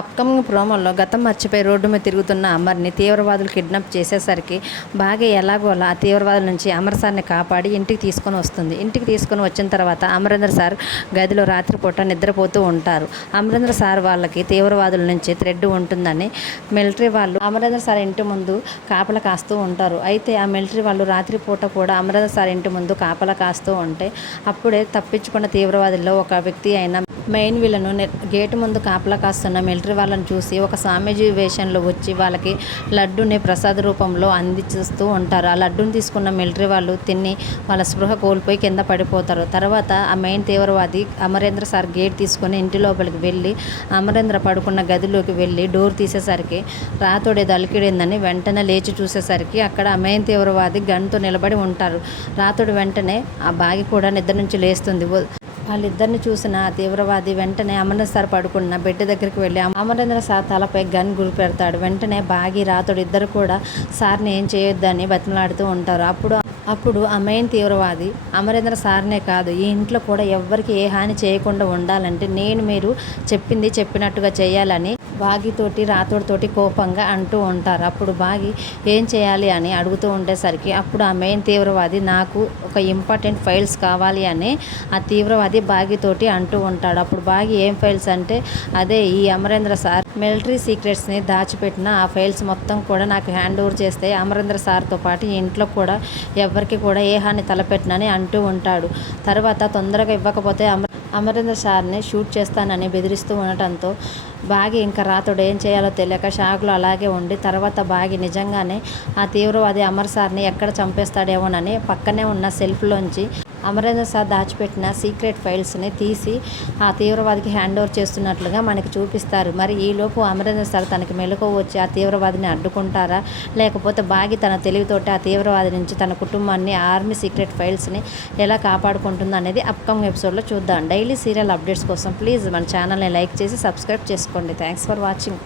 Upcoming ప్రోమోలో గతం మర్చిపోయి రోడ్డు మీద తిరుగుతున్న అమర్ని తీవ్రవాదులు కిడ్నాప్ చేసేసరికి బాగా ఎలాగోలా ఆ తీవ్రవాదుల నుంచి అమర్ సార్ని కాపాడి ఇంటికి తీసుకొని వస్తుంది. ఇంటికి తీసుకొని వచ్చిన తర్వాత అమరేంద్ర సార్ గదిలో రాత్రిపూట నిద్రపోతూ ఉంటారు. అమరేంద్ర సార్ వాళ్ళకి తీవ్రవాదుల నుంచి థ్రెడ్ ఉంటుందని మిలిటరీ వాళ్ళు అమరేంద్ర సార్ ఇంటి ముందు కాపలా కాస్తూ ఉంటారు. అయితే ఆ మిలిటరీ వాళ్ళు రాత్రిపూట కూడా అమరేంద్ర సార్ ఇంటి ముందు కాపలా కాస్తూ ఉంటే అప్పుడే తప్పించుకున్న తీవ్రవాదుల్లో ఒక వ్యక్తి అయిన మెయిన్ విలను గేటు ముందు కాపలా కాస్తున్న మిలిటరీ వాళ్ళని చూసి ఒక స్వామీజీ వేషంలో వచ్చి వాళ్ళకి లడ్డుని ప్రసాద రూపంలో అందిస్తూ ఉంటారు. ఆ లడ్డుని తీసుకున్న మిలిటరీ వాళ్ళు తిని వాళ్ళ స్పృహ కోల్పోయి కింద పడిపోతారు. తర్వాత ఆ మెయిన్ తీవ్రవాది అమరేంద్ర సార్ గేట్ తీసుకొని ఇంటి లోపలికి వెళ్ళి అమరేంద్ర పడుకున్న గదిలోకి వెళ్ళి డోర్ తీసేసరికి రాతోడే దలికిడిందని వెంటనే లేచి చూసేసరికి అక్కడ ఆ మెయిన్ తీవ్రవాది గన్తో నిలబడి ఉంటారు. రాతోడు వెంటనే ఆ బాగి కూడా నిద్ర నుంచి లేస్తుంది. వాళ్ళిద్దరిని చూసిన ఆ తీవ్రవాది వెంటనే అమరేంద్ర సార్ పడుకున్న బెడ్ దగ్గరికి వెళ్ళి అమరేంద్ర సార్ తలపై గన్ గురి పెడతాడు. వెంటనే బాగి రాతోడు ఇద్దరు కూడా సార్ని ఏం చేయొద్దని బతిమలాడుతూ ఉంటారు. అప్పుడు ఆ మెయిన్ తీవ్రవాది అమరేంద్ర సార్నే కాదు, ఈ ఇంట్లో కూడా ఎవ్వరికి ఏ హాని చేయకుండా ఉండాలంటే మీరు చెప్పింది చెప్పినట్టుగా చేయాలని బాగితోటి రాతోడితోటి కోపంగా అంటూ ఉంటారు. అప్పుడు బాగి ఏం చేయాలి అని అడుగుతూ ఉండేసరికి అప్పుడు ఆ మెయిన్ తీవ్రవాది నాకు ఒక ఇంపార్టెంట్ ఫైల్స్ కావాలి అని ఆ తీవ్రవాది బాగితోటి అంటూ ఉంటాడు. అప్పుడు బాగి ఏం ఫైల్స్ అంటే అదే ఈ అమరేంద్ర సార్ మిలిటరీ సీక్రెట్స్ని దాచిపెట్టిన ఆ ఫైల్స్ మొత్తం కూడా నాకు హ్యాండ్ ఓవర్ చేస్తే అమరేంద్ర సార్తో పాటు ఈ ఇంట్లో కూడా ఎవరికి కూడా ఏ హాని తలపెట్టనని అంటూ ఉంటాడు. తర్వాత తొందరగా ఇవ్వకపోతే అమరేంద్ర సార్ని షూట్ చేస్తానని బెదిరిస్తూ ఉండటంతో బాగి ఇంకా రాతోడు ఏం చేయాలో తెలియక షాక్లో అలాగే ఉండి తర్వాత బాగి నిజంగానే ఆ తీవ్రవాది అమర్ సార్ని ఎక్కడ చంపేస్తాడేమోనని పక్కనే ఉన్న సెల్ఫ్లోంచి అమరేంద్ర సార్ దాచిపెట్టిన సీక్రెట్ ఫైల్స్ని తీసి ఆ తీవ్రవాదికి హ్యాండ్ ఓవర్ చేస్తున్నట్లుగా మనకి చూపిస్తారు. మరి ఈలోపు అమరేంద్ర సార్ తనకి మెలకువ వచ్చి ఆ తీవ్రవాదిని అడ్డుకుంటారా, లేకపోతే బాగి తన తెలివితోటి ఆ తీవ్రవాది నుంచి తన కుటుంబాన్ని ఆర్మీ సీక్రెట్ ఫైల్స్ని ఎలా కాపాడుకుంటుందో అనేది అప్కమింగ్ ఎపిసోడ్లో చూద్దాం. డైలీ సీరియల్ అప్డేట్స్ కోసం ప్లీజ్ మన ఛానల్ని లైక్ చేసి సబ్స్క్రైబ్ చేసుకోండి. Thanks for watching.